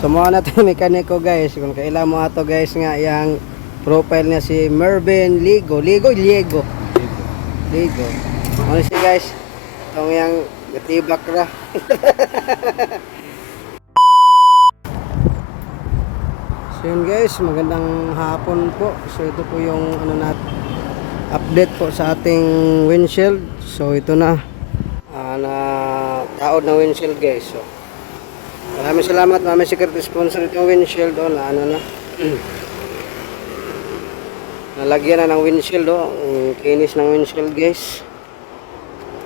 Sumuha na tayo mekaniko guys. Kung kailan mo ato guys nga yung profile niya si Mervin Ligo. Ligo. Ano si guys? Itong yung gatibak ra. So yun guys, magandang hapon po. So ito po yung update po sa ating windshield. So ito na na taod na windshield guys. So maraming salamat, maraming secret sponsor itong windshield nalagyan na ng windshield kinis ng windshield guys.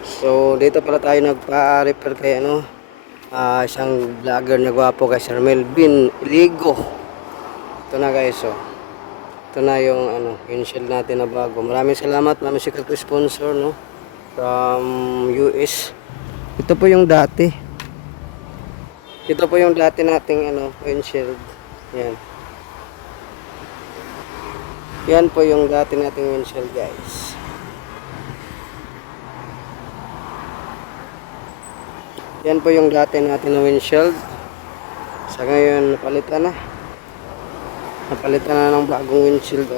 So dito pala tayo nagpa-repair kay isang vlogger na gwapo kay Sir Melvin Ligo. Ito na guys, so ito na yung windshield natin na bago. Maraming salamat, maraming secret sponsor from US. Ito po yung dati. Ito po yung dati nating windshield. Yan po yung dati nating windshield guys. Yan po yung dati natin na windshield. Sa ngayon napalitan na ng bagong windshield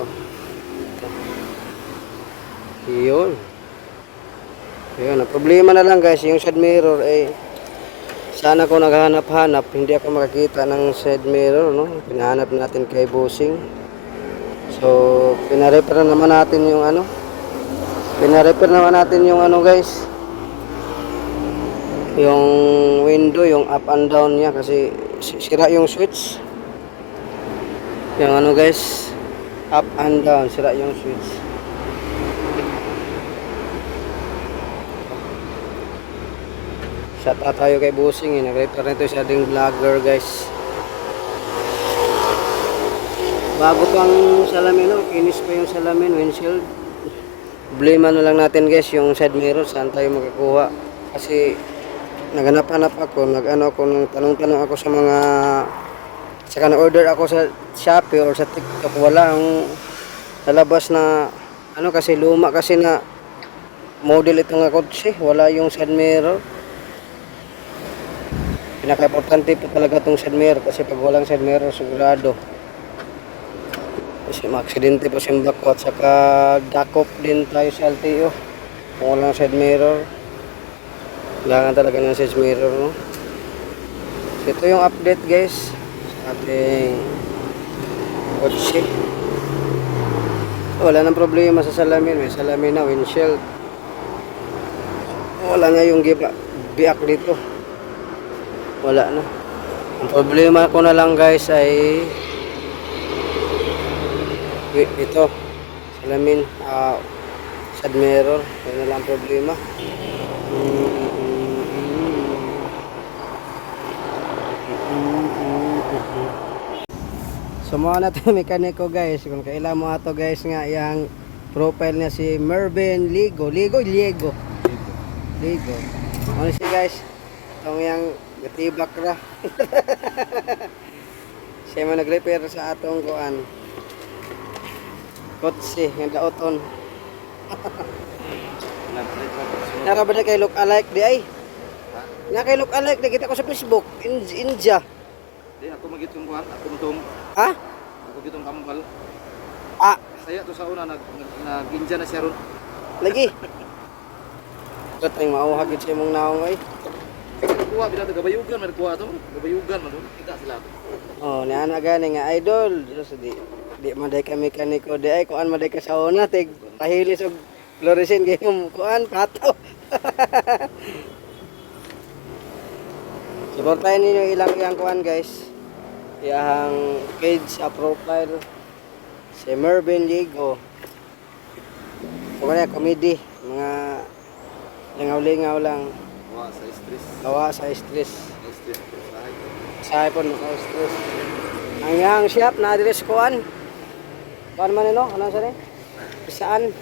Yun. Ang problema na lang guys, yung side mirror sana ko naghahanap-hanap, hindi ako makakita ng side mirror pinahanap natin kay Bossing. So pina-repair naman natin yung guys, yung window, yung up and down niya kasi sira yung switch. Yung guys, up and down, sira yung switch. Shout out tayo kay Bossing, nag-repair nito sa ating vlogger guys. Bago pang salamin kinis pa yung salamin, windshield. Problema na lang natin guys yung side mirror, saan tayo makakuha. Kasi naghanap-hanap ako, tanong-tanong ako sa mga order ako sa Shopee or sa TikTok, wala ang lalabas na kasi luma kasi na model itong kotse, wala yung side mirror. Pinaka-importante po talaga itong side mirror kasi pag walang side mirror sigurado kasi ma-aksidente po simbak ko at saka dakop din tayo sa LTO kung walang side mirror. Kailangan talaga ng side mirror So ito yung update guys sa ating kotse. Wala nang problema sa salamin, may salamin na, windshield. Wala nga yung biak dito, wala na. Ang problema ko na lang guys ay ito, salamin, side mirror. Yan na lang ang problema. Sumuha na tayo mekaniko guys. Kung kailan mo ato guys nga yung profile niya si Mervin Ligo. Ano si guys? Itong yung gatibak ra. Siya mo nag-repair sa atong kotse, yung daoton. Nara ba na kay look alike di ay? Nga kay look alike, nakita ko sa Facebook, India. Di ako magitong kuan, ako mutong. Ha? Ako gitong kambal. Saya to sa una nag-India na siya ron. Lagi. Ito tayong mauhagit siya mong naong ay. Kuha bila gabayugan man kuha to. Gabayugan man kita sila. Niya na gani nga idol. Just di maday ka mekaniko di ay kuan maday ka sa una tig pahilis og fluorescent game kuan pato. Suportahin ninyo ilang kuan guys. Yang page sa profile si Mervin Ligo. Kumana comedy, mga lingaw-lingaw lang. Gawa sa stress. Sa iPhone stress. Ang yang shop na address kuan. Kuan man Ano sa ni? Saan?